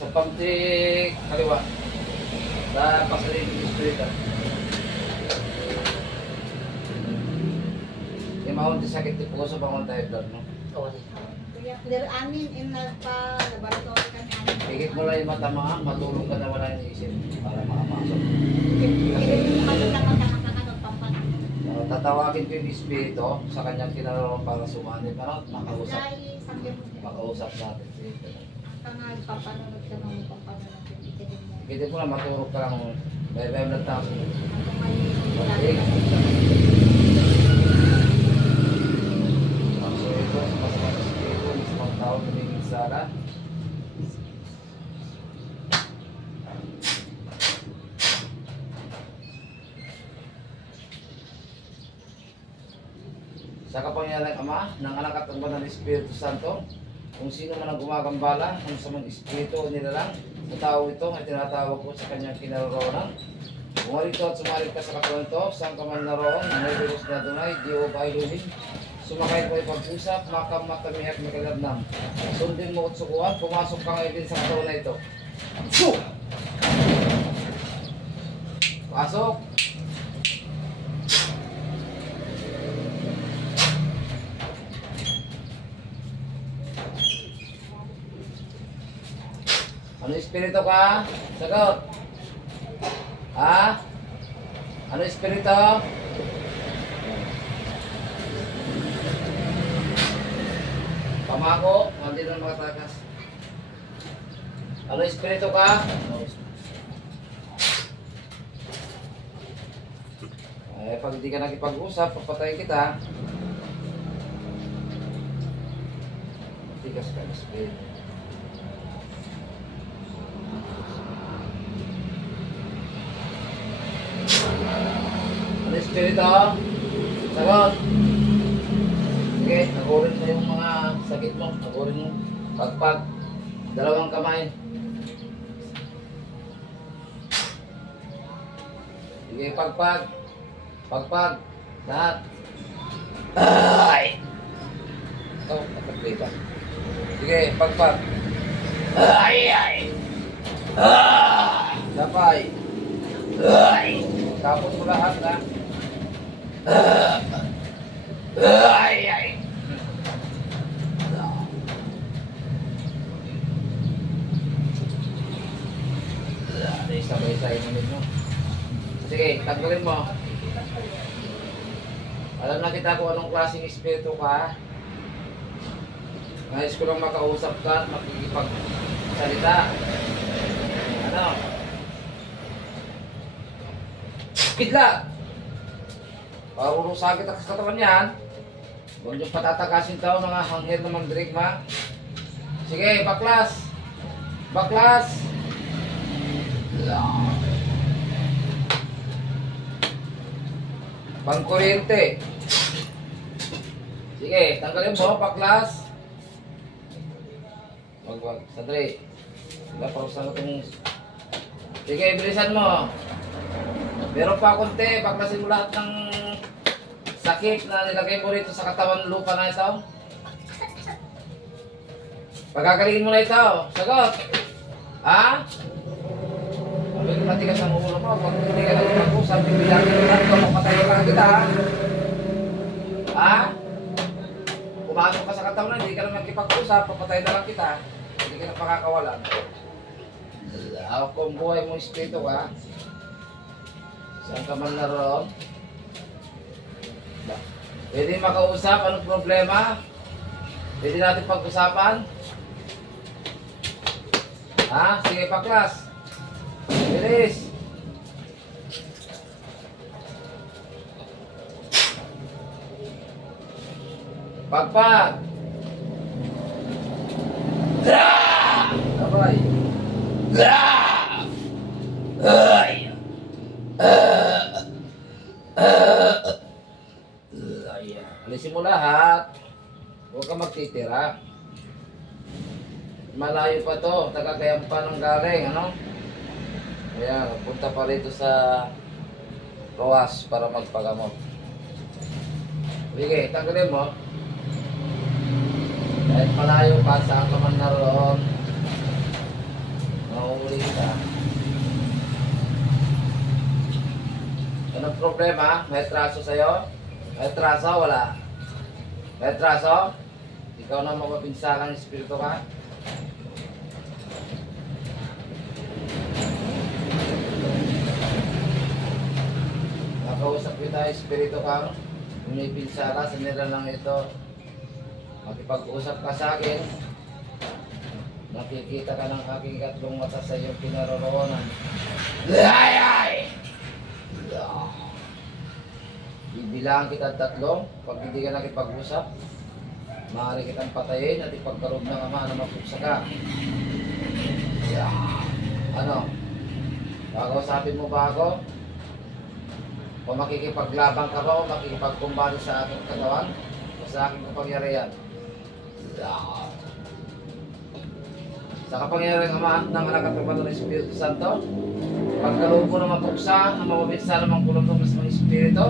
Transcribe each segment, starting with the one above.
Sa pamtik kaliwa. Sa pasalit ng espiritu. Yung mahon sakit di puso bangon tayo blood no? Oo. Clear amin in nagpa-laboratory kami amin. Higit mo lang yung mata mga, matulog ka na wala yung isip para makapasok. Kailangan mo lang magkakakanog pampan. Tatawagin ko yung espiritu sa kanyang kinalaman para sumanib. Ano? Makausap. Dahil sabi mo, Makausap natin. ang nagpapanunod ka ng pampanunod yung ikitin mo. Higit mo lang matulog ka lang. Bye-bye lang tayo. Ang may Sara. Sa kapangyarihan ng Ama, ng Anak at ng Banal na Espiritu Santo, kung sino man ang gumagambala ng samang espiritu o nilalang sa tao ito ay tinatawag ko sa kanyang kinaroroonan. Bumarito at sumalit ka sa katawan ito, saan ka man naroon, may virus na dunay, di o ba iluhin. Sumakay ko ay pag-usap, makamatamihat magaladnam. Sundin mo at sukuhan, pumasok ka ngayon din sa katawan na ito. Su! Pasok! Ano espiritu ka? Sagot! Ha? Ano espiritu? Pamako, hindi na makatakas. Ano espiritu ka? Eh, pag hindi ka nakipag-usap, papatayin kita. Tigas ka, espiritu. Ano espiritu? Sagot! Okay, nagurin mo yung mga sakit mo. Nagurin mo. Pagpag. Dalawang kamay. Sige, pagpag. Pagpag. Lahat. Ay! Ito, nakapita. Sige, pagpag. Ay! Ay! Lapay. Ay! Tapos mo lahat na. Ay! Ay! Sabay-sabay namin mo. Sige, tanggalin mo. Alam na kita kung anong klaseng espiritu ka. Nais ko lang makausap ka at makikipagsalita. Ano? Kidla! Parang sakit ang katawan yan. Huwag niyong patatakasin tao mga hanghir na magdirigma. Sige, baklas! Baklas! Pangkuryente. Sige, tanggalin mo, paklas. Wag, sandali. Pausan ko itong... Sige, bilisan mo. Meron pa konti, paklasin mo lahat ng sakit na nilagay mo rito sa katawan lupa na ito. Pagkakalingin mo na ito. Sagot. Ha? Sabi ko matigas ang ulo mo. Pag hindi ka lang mag-usap, bibilangin mo lang ito. Mapatayin lang kita. Ha? Pumasok ka sa katawan, hindi ka lang magkipag-usap. Papatayin na lang kita. Hindi ka na pakakawalan. Kung buhay mo espiritu ka, saan ka man naroon? Pwede makausap, anong problema? Pwede natin pag-usapan? Ha? Sige, paklas. Bilis. Pagpag. Sabay. Alisin mo lahat. Huwag ka magtitira. Malayo pa to. Taga-Cagayan pa ng galing. Ano? Kaya punta pa rito sa Roas para magpagamot. Sige, tanggalin mo. Kahit malayo pa, saan ka man naroon. problema? May traso sa'yo? May traso? Wala. May traso? Ikaw na mapapinsalang espiritu ka? Nakausap kita, espiritu ka. Kung may pinsala sa nila lang ito, makipag-usap ka sa akin. Nakikita ka ng aking katlong mata sa iyong pinaroroonan. Ay! Ay! Bibilang kita 3. Pag hindi ka nakipag-usap, maaari kitang patayin at ipagkaroon ng ama na mapuksa ka. Ano? Kakausapin mo ba ako? O makikipaglaban ka ba o makikipagkumbali sa aking katawan o sa aking kapangyarihan? Sa kapangyarihan ng anak at ng Espiritu Santo, pagkaloob mo na mapuksa, na mapapinsa namang kulong ng mas mga Espiritu,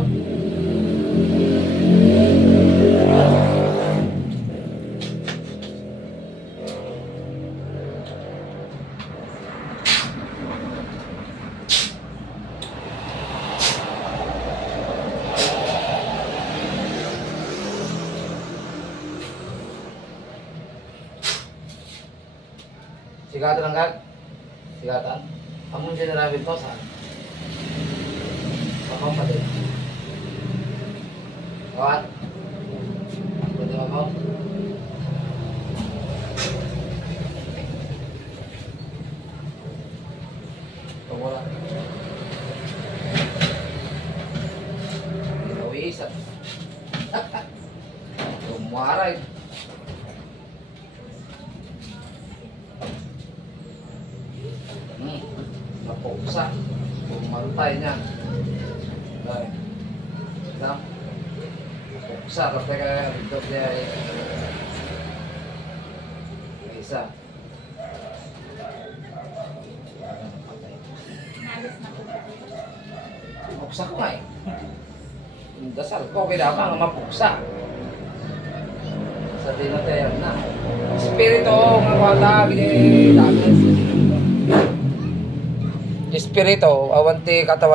sigatan ang gag? Sigatan? Among general to saan? Pakaw pa din. Kawat? Pwede makaw? Kung wala. Ginawisan. Tumuwaray. Napuksa. Pumantay niya. Dahil. Isang. Napuksa. Kapag kaya dito niya ay isa. Nalis na po. Mapuksa ko nga eh. Yung dasal ko, kailangan nga mapuksa. Sa dinatayan na. Espiritu, nga wala, gini, Espiritu, awanti katawan.